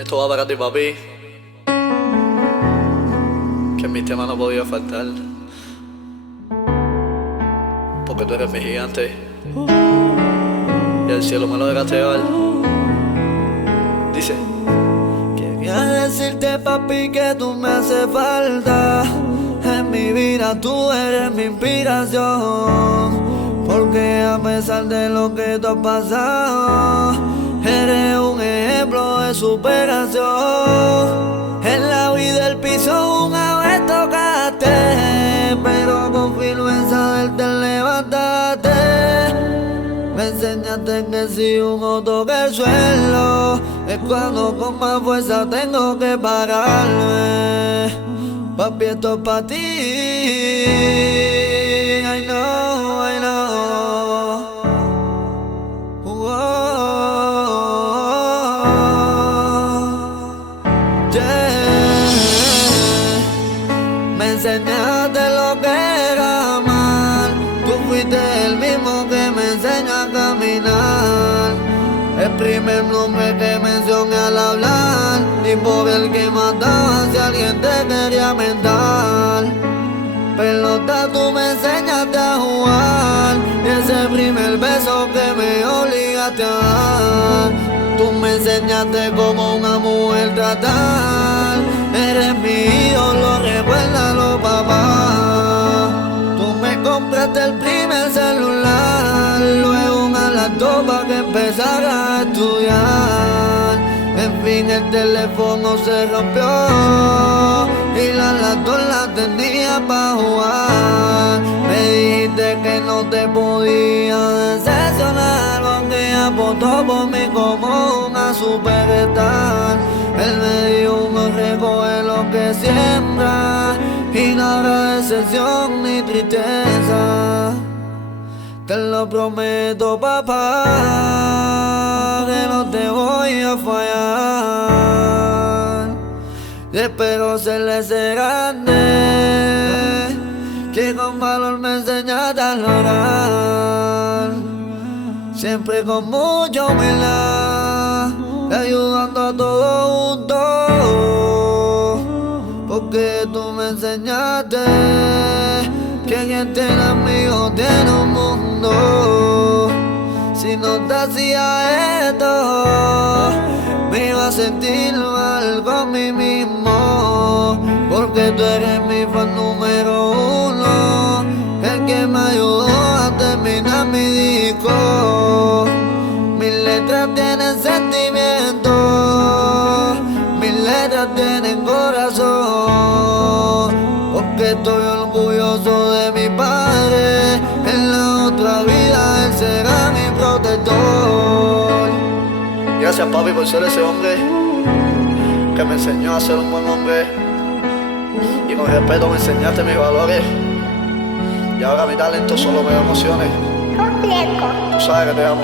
Esto va para ti, papi, que en mi tema no podía faltar, porque tú eres mi gigante y el cielo me lo dejaste llevar. Dice: quería decirte, papi, que tú me haces falta. En mi vida tú eres mi inspiración, porque a pesar de lo que tú has pasado, eres un ejemplo de superación. En la vida el piso una vez tocaste, pero con firmeza del te levantaste. Me enseñaste que si uno toca el suelo, es cuando con más fuerza tengo que pararme. Papi, esto es pa' ti. I know, I know. Yeah. Me enseñaste lo que era amar. Tú fuiste el mismo que me enseñó a caminar. El primer nombre que mencioné al hablar, y por el que mataba si alguien te quería mentar. Pelota, tú me enseñaste a jugar, y ese primer beso que me obligaste a dar. Tú me enseñaste como una mujer tratar. Eres mi ídolo, recuérdalo, papá. Tú me compraste el primer celular, luego una laptop para que empezara a estudiar. En fin, el teléfono se rompió y la laptop la tenía para jugar. Me dijiste que no te podía decepcionar, porque apostó por mí como una superstar. Él me dijo: no recoge lo que siembra, y no habrá decepción ni tristeza. Te lo prometo, papá, que no te voy a fallar. Y espero ser ese grande que con valor me enseñaste a lograr. Siempre con mucha humildad, ayudando a todos juntos, porque tú me enseñaste que quien tiene amigos tiene un mundo. Si no te hacía esto, me iba a sentir mal con mí mismo, porque tú eres mi fan número uno, el que me ayudó a terminar mi disco. Mis letras tienen sentimientos, mis letras tienen corazón, porque estoy orgulloso de mi padre. En la otra vida él será mi protector. gracias, papi, por ser ese hombre que me enseñó a ser un buen hombre, y con respeto me enseñaste mis valores, y ahora mi talento solo me da emociones. Tú sabes que te amo.